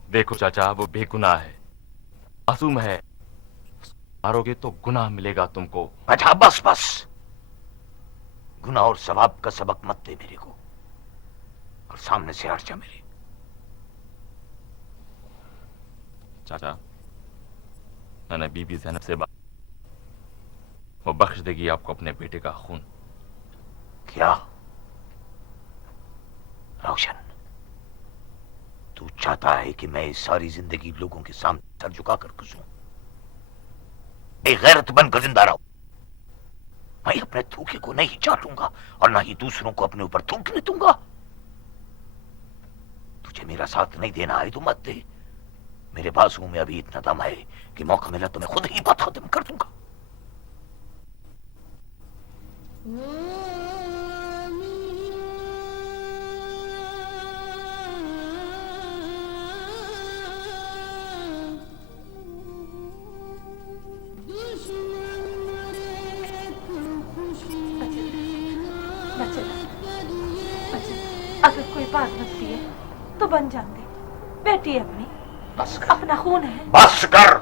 देखो चाचा, वो बेगुनाह है, मासूम है। मारोगे तो गुनाह मिलेगा तुमको। अच्छा बस बस, गुनाह और सवाब का सबक मत दे मेरे को, और सामने से हट जा मेरे। चाचा, मैंने बीबी ज़ैनब से बात, वो बख्श देगी आपको अपने बेटे का खून। क्या रोशन, तू चाहता है कि मैं सारी जिंदगी लोगों के सामने सर झुकाकर गुजरूं, एक गैरत बनकर जिंदा रहूं? मैं अपने थूके को नहीं चाटूंगा और ना ही दूसरों को अपने ऊपर थूकने दूंगा। तुझे मेरा साथ नहीं देना है तो मत दे। मेरे बाजुओं में अभी इतना दम है कि मौका मिला तो मैं खुद ही बात खत्म कर दूंगा। अगर कोई बात बनती है तो बन जाते। बेटी है अपनी, बस कर, अपना खून है। बस कर।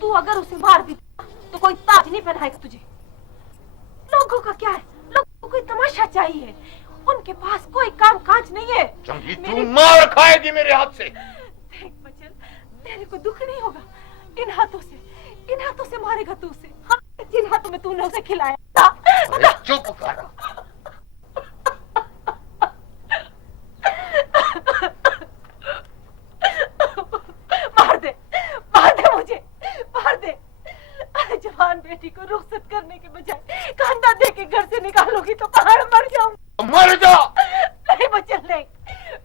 तू अगर उसे मार दी तो कोई ताज नहीं पहनाएगा तुझे। लोगों का क्या है, लोगों को कोई तमाशा चाहिए, उनके पास कोई काम काज नहीं है। चंगी तू मार खाएगी मेरे हाथ से। देख बचन, तेरे को दुख नहीं होगा। इन हाथों से मारेगा तू उसे। हाँ, जिन हाथों में तूने उसे खिलाया था। अरे चुप कर। मार दे। अरे जवान बेटी को रुखसत करने के बजाय कांधा दे के घर से निकालोगी तो पहाड़ मर जाऊंगी। मर जा। नहीं बचन, नहीं,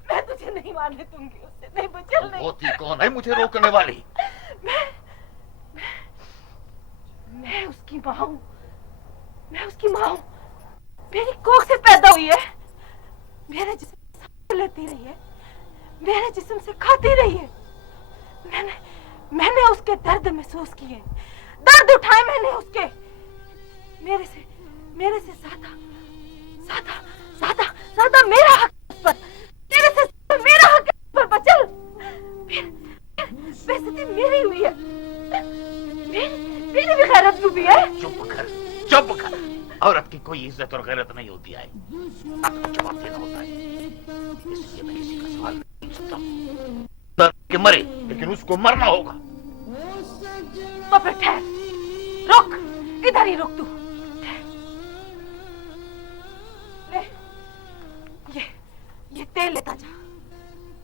मैं तुझे नहीं मारने दूंगी उससे। नहीं बचन, नहीं। होती कौन है मुझे रोकने वाली? मैं उसकी माँ हूँ। मेरी कोख से पैदा हुई है, मेरे जिस्म से लेती रही है, मेरे जिस्म से खाती रही है। मैंने उसके दर्द महसूस किए, दर्द उठाए मैंने उसके। मेरे से ज्यादा मेरा हक उस पर। तेरे से ज्यादा मेरा हक उस पर बचल। बेइज्जती मेरी हुई है, मेरी भी गैरत डूबी है। चुप कर। औरत की कोई इज्जत और गैरत नहीं होती है, आपको जवाब देना होता है। इसलिए मैं किसी का सवाल नहीं सुनता कि मरे, लेकिन उसको मरना होगा। तो फिर ठहर, रुक, इधर ही रुक तू। ले, ये तेल लेता जा,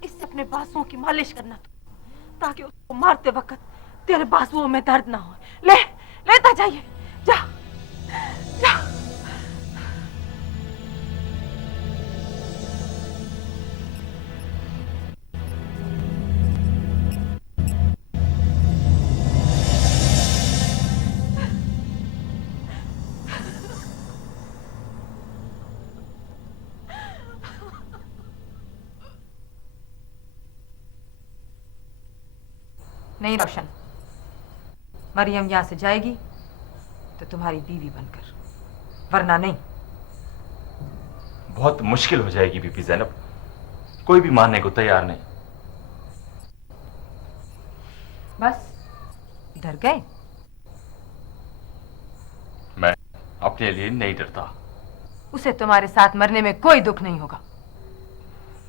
इससे अपने बाजुओं की मालिश करना तू, ताकि उसको मारते वक्त तेरे बाजुओं में दर्द ना हो। लेता जाइए, जा। नहीं रोशन, मरियम यहाँ से जाएगी तो तुम्हारी बीवी बनकर, वरना नहीं। बहुत मुश्किल हो जाएगी बीबी ज़ैनब, कोई भी मानने को तैयार नहीं। बस डर गए? मैं अपने लिए नहीं डरता। उसे तुम्हारे साथ मरने में कोई दुख नहीं होगा।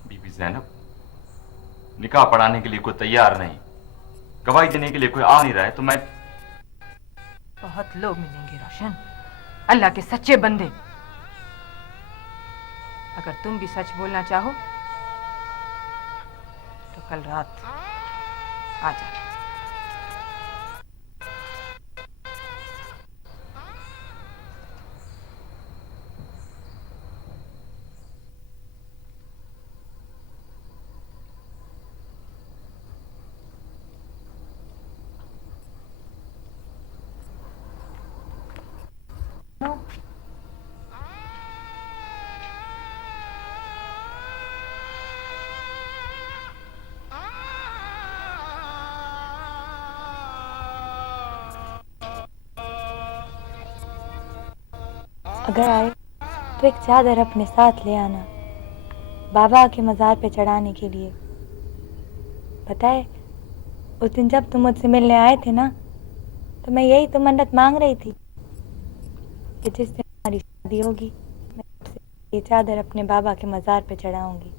बीबी ज़ैनब, निकाह पढ़ाने के लिए कोई तैयार नहीं, गवाही देने के लिए कोई आ नहीं रहा है, तो मैं। बहुत लोग मिलेंगे रोशन, अल्लाह के सच्चे बंदे। अगर तुम भी सच बोलना चाहो तो कल रात आ जाओ। अगर आए तो एक चादर अपने साथ ले आना, बाबा के मज़ार पे चढ़ाने के लिए। पता है, उस दिन जब तुम मुझसे मिलने आए थे ना, तो मैं यही तो मन्नत मांग रही थी कि जिस दिन हमारी शादी होगी, मैं आपसे ये चादर अपने बाबा के मज़ार पे चढ़ाऊंगी।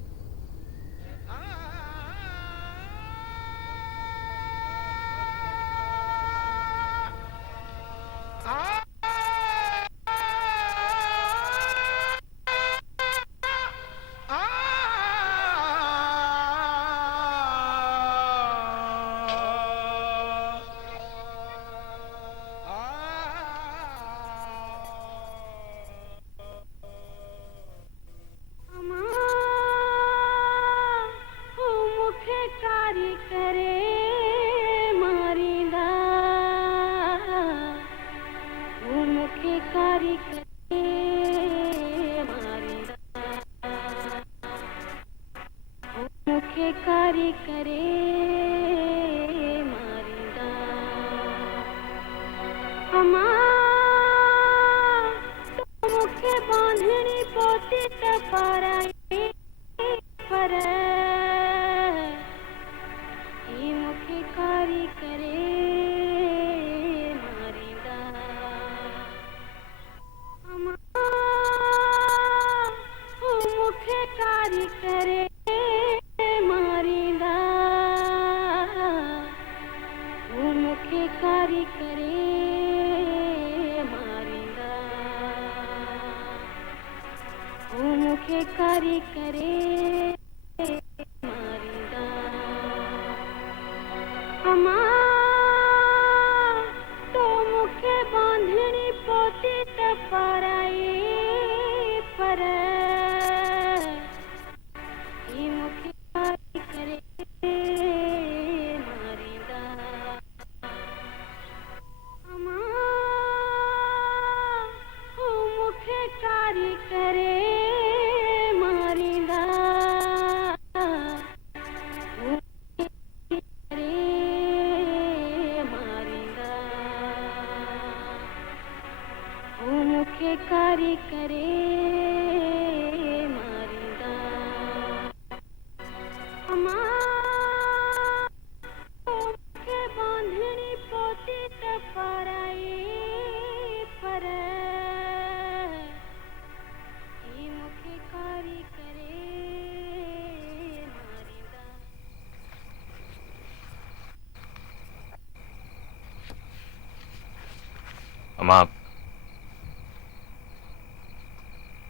अम्मा,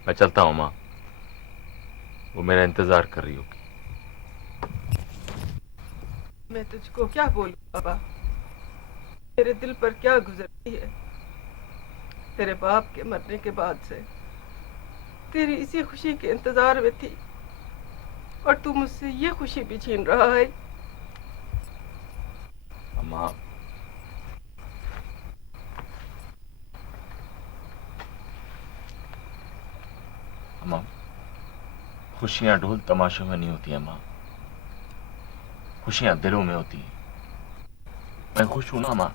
मैं चलता हूँ माँ, वो मेरा इंतजार कर रही होगी। मैं तुझको क्या बोलूं बाबा, मेरे दिल पर क्या गुजरती है। तेरे बाप के मरने के बाद से तेरी इसी खुशी के इंतजार में थी, और तू मुझसे ये खुशी भी छीन रहा है। अम्मा, अम्मा, खुशियां ढोल तमाशों में नहीं होती हैं माँ, खुशियां दिलों में होती हैं। मैं खुश हूं ना माँ,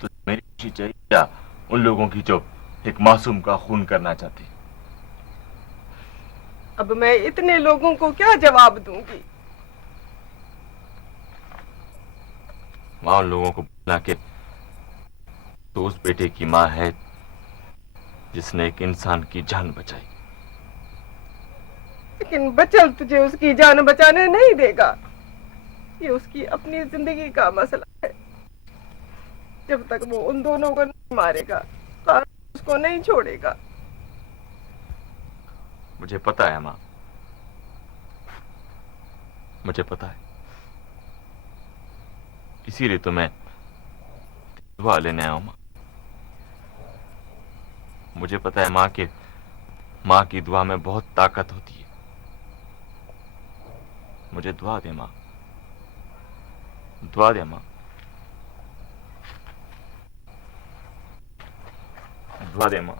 तो मेरी खुशी चाहिए क्या उन लोगों की जो एक मासूम का खून करना चाहते? अब मैं इतने लोगों को क्या जवाब दूंगी? माँ, उन लोगों को बोलना कि तो उस बेटे की माँ है जिसने एक इंसान की जान बचाई। लेकिन बचल तुझे उसकी जान बचाने नहीं देगा, ये उसकी अपनी जिंदगी का मसला है। जब तक वो उन दोनों को नहीं मारेगा, कानून उसको नहीं छोड़ेगा। मुझे पता है माँ, मुझे पता है, इसीलिए तो मैं दुआ लेने आया हूं माँ। मुझे पता है माँ कि माँ की दुआ में बहुत ताकत होती है। मुझे दुआ दे माँ, दुआ दे माँ, दुआ दे माँ।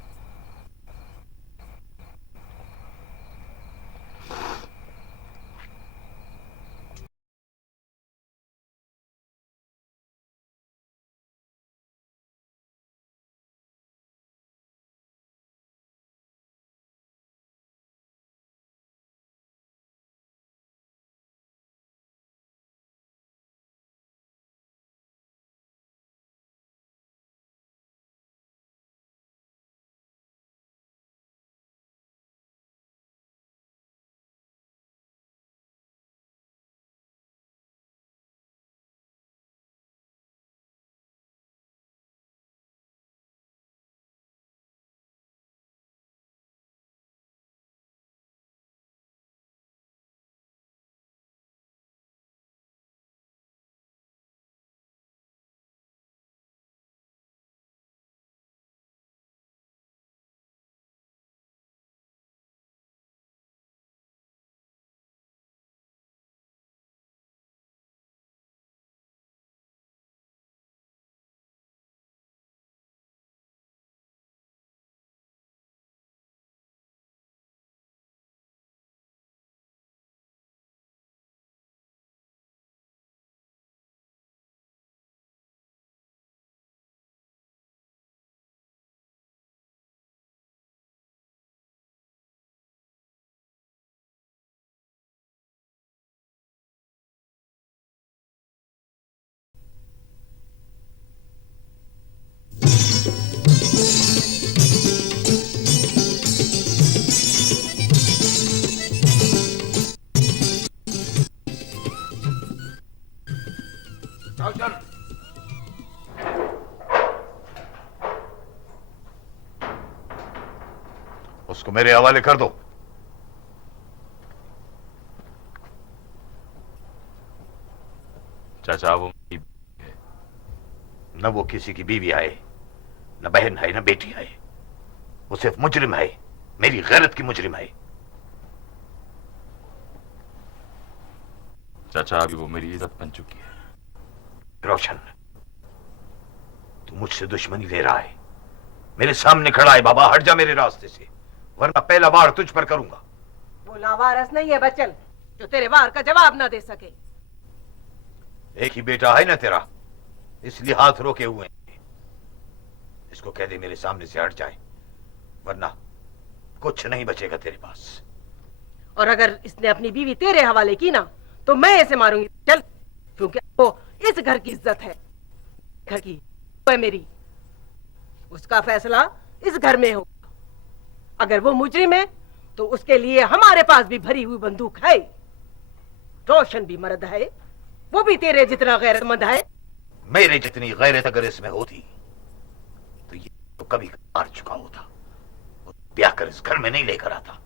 उसको मेरे हवाले कर दो। चाचा वो न वो किसी की बीवी है, न बहन है, न बेटी है। वो सिर्फ मुजरिम है, मेरी गैरत की मुजरिम है। चाचा अभी वो मेरी इज्जत बन चुकी है। रोशन, तू मुझसे दुश्मनी ले रहा है। मेरे सामने खड़ा है बाबा, हट जा मेरे रास्ते से, वरना पहला वार तुझ पर करूंगा। वो लावारस नहीं है बच्चन जो तेरे वार का जवाब ना दे सके। एक ही बेटा है ना तेरा, इसलिए हाथ रोके हुए हैं। इसको कह दे मेरे सामने से हट जाए, वरना कुछ नहीं बचेगा तेरे पास। और अगर इसने अपनी बीवी तेरे हवाले की ना तो मैं इसे मारूंगी। चल, क्योंकि वो इस घर की इज्जत है, घर की है मेरी। उसका फैसला इस घर में होगा। अगर वो मुजरिम है तो उसके लिए हमारे पास भी भरी हुई बंदूक है। रोशन भी मर्द है, वो भी तेरे जितना गैरतमंद है। मेरे जितनी गैरत अगर इसमें होती तो ये तो कभी मार चुका होता। वो ब्याह कर इस घर में नहीं लेकर आता।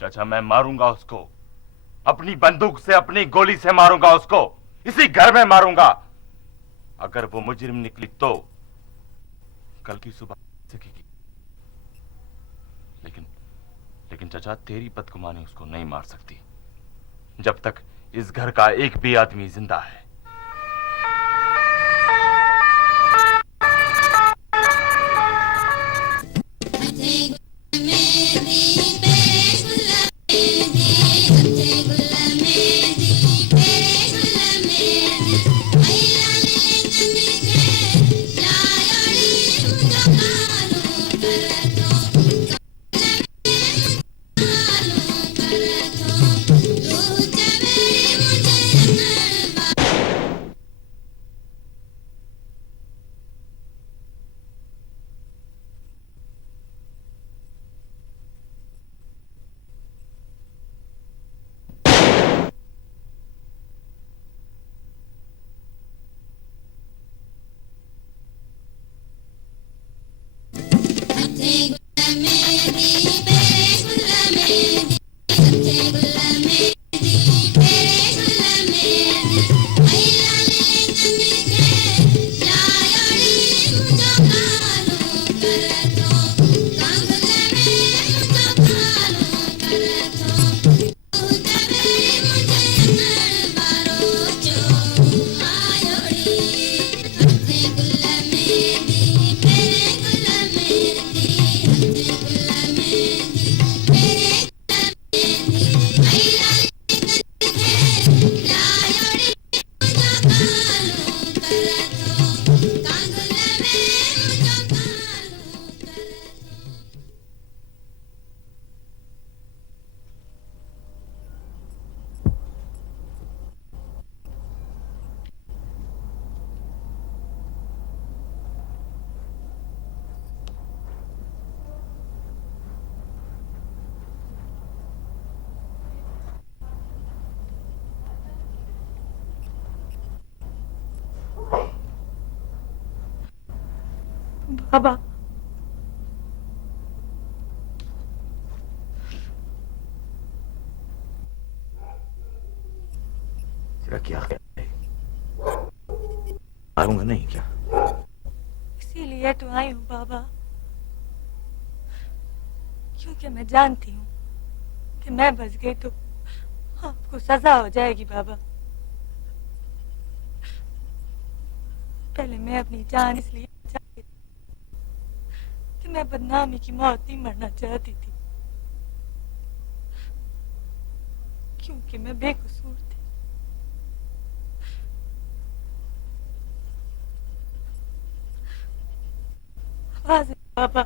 चाचा मैं मारूंगा उसको, अपनी बंदूक से, अपनी गोली से मारूंगा उसको, इसी घर में मारूंगा। अगर वो मुजरिम निकली तो कल की सुबह सकेगी। लेकिन चाचा तेरी बदगुमानी उसको नहीं मार सकती जब तक इस घर का एक भी आदमी जिंदा है। बाबा, तेरा क्या ख्याल है? मारूंगा नहीं क्या? इसीलिए तो आई हूँ बाबा, क्योंकि मैं जानती हूँ कि मैं बच गई तो आपको सजा हो जाएगी बाबा। पहले मैं अपनी जान इसलिए बचाई कि मैं बदनामी की मौत नहीं मरना चाहती थी, क्योंकि मैं बेकसूर थी। आवाज बाबा,